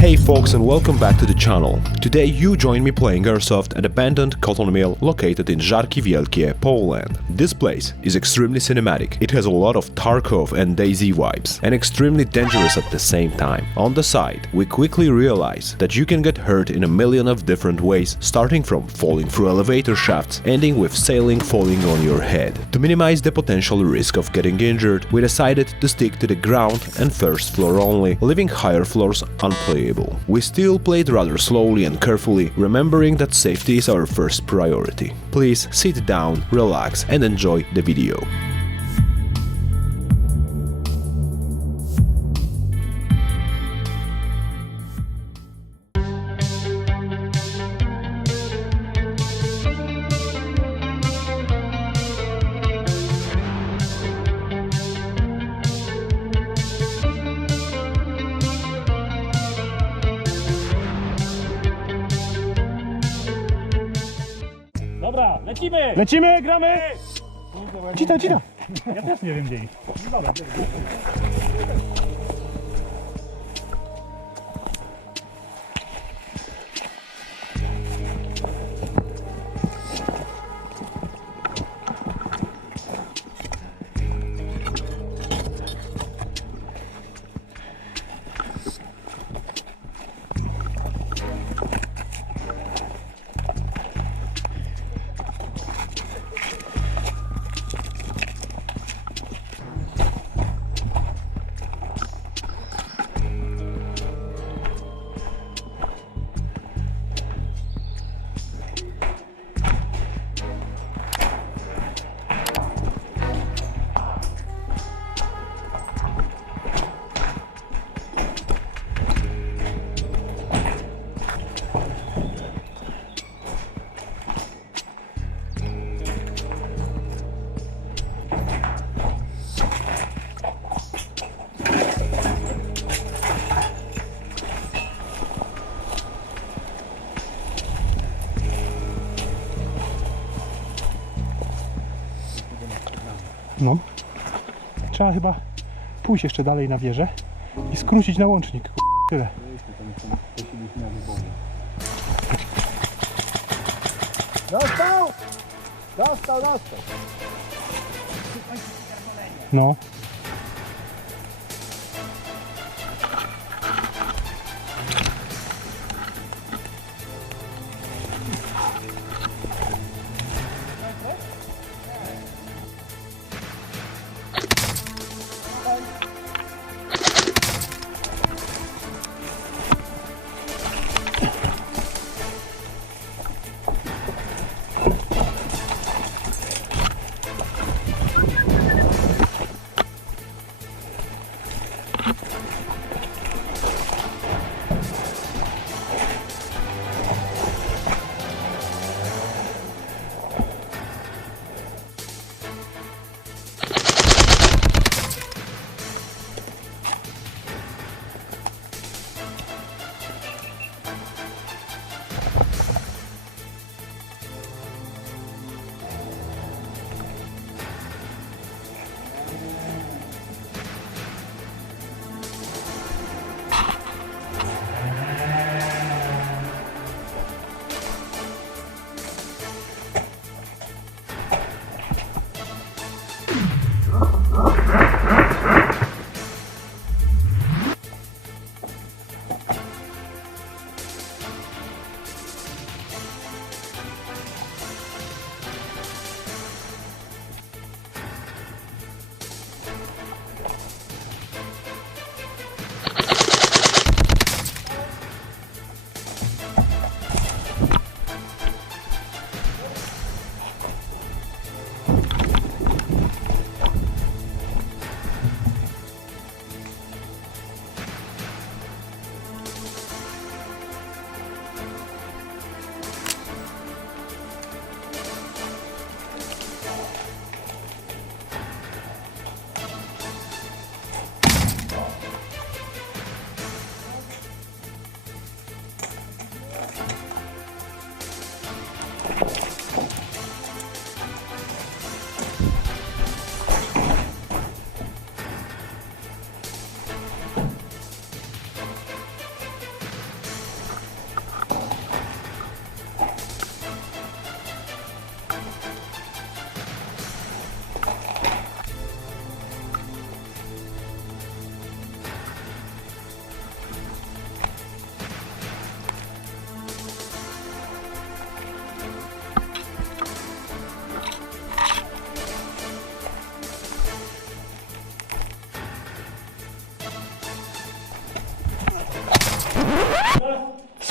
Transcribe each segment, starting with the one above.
Hey folks, and welcome back to the channel. Today you join me playing Airsoft at abandoned cotton mill located in Żarki Wielkie, Poland. This place is extremely cinematic. It has a lot of Tarkov and DayZ vibes and extremely dangerous at the same time. On the side, we quickly realize that you can get hurt in a million of different ways, starting from falling through elevator shafts, ending with sailing falling on your head. To minimize the potential risk of getting injured, we decided to stick to the ground and first floor only, leaving higher floors unplayable. We still played rather slowly and carefully, remembering that safety is our first priority. Please sit down, relax, and enjoy the video. Dobra, lecimy! Lecimy, gramy! Dzida. Ja też nie wiem gdzie iść. Dobra. No. Trzeba chyba pójść jeszcze dalej na wieżę i skrócić na łącznik. Tyle. Dostał! No.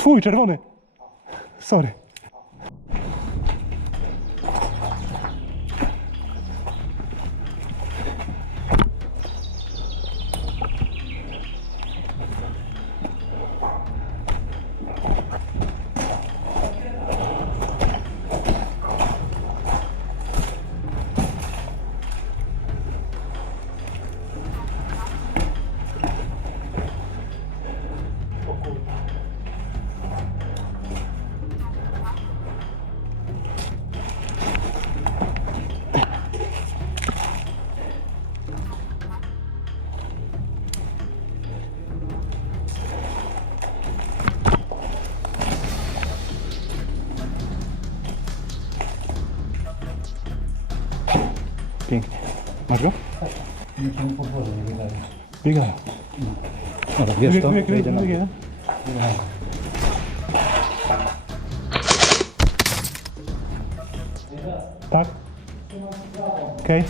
Swój, czerwony. Sorry. Pięknie. Masz go? Nie, czemu podwoże nie biegają. Biegają. Dobra, wiesz to? Bieg. Tak? Okej.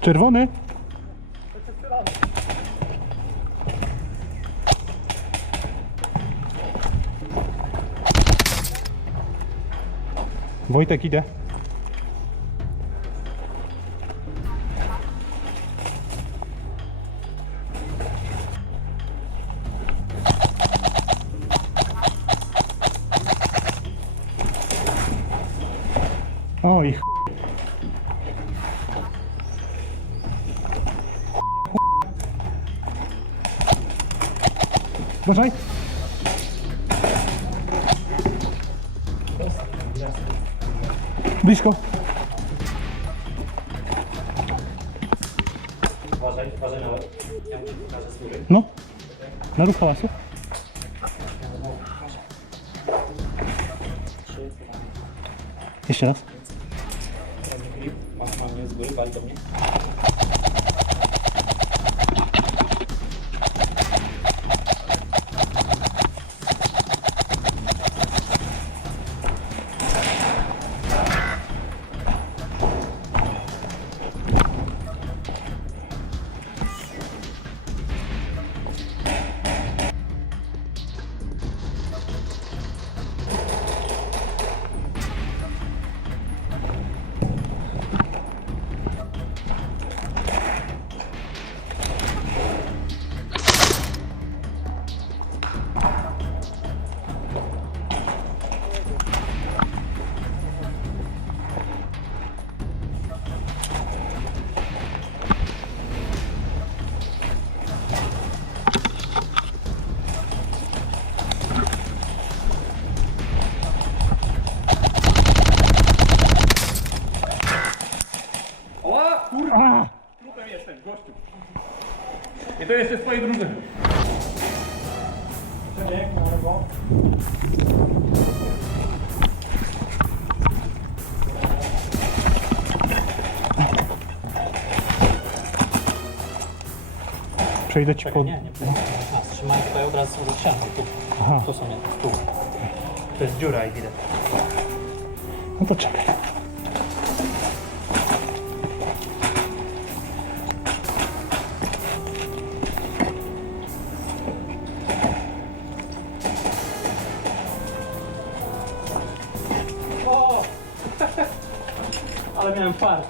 Czerwony? Wojtek, idę. Oj, uważaj. Blisko. Uważaj na łeb. Ja ci pokażę swój. No. Na ruch hałasu. Jeszcze raz. Mam mnie z góry, wali do mnie. A! Trupem jestem, gościu. I to jeszcze z twojej drużyny. Przebieg na lewo. Przejdę ci pod... Nie. Trzymaj tutaj od razu za ścianką. Tu. Aha. Tu są tu. To jest dziura i widać. No to czekaj. Ale miałem fart.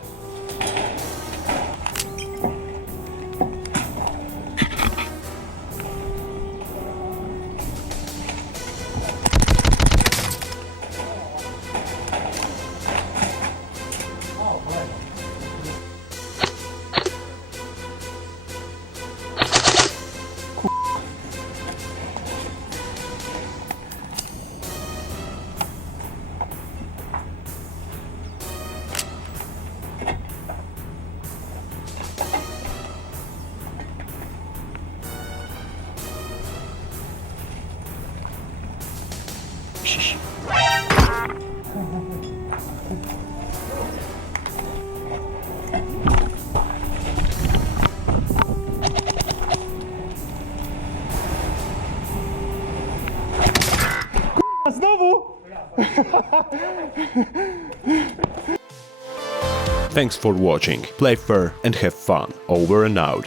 Znowu! Thanks for watching. Play fair and have fun. Over and out.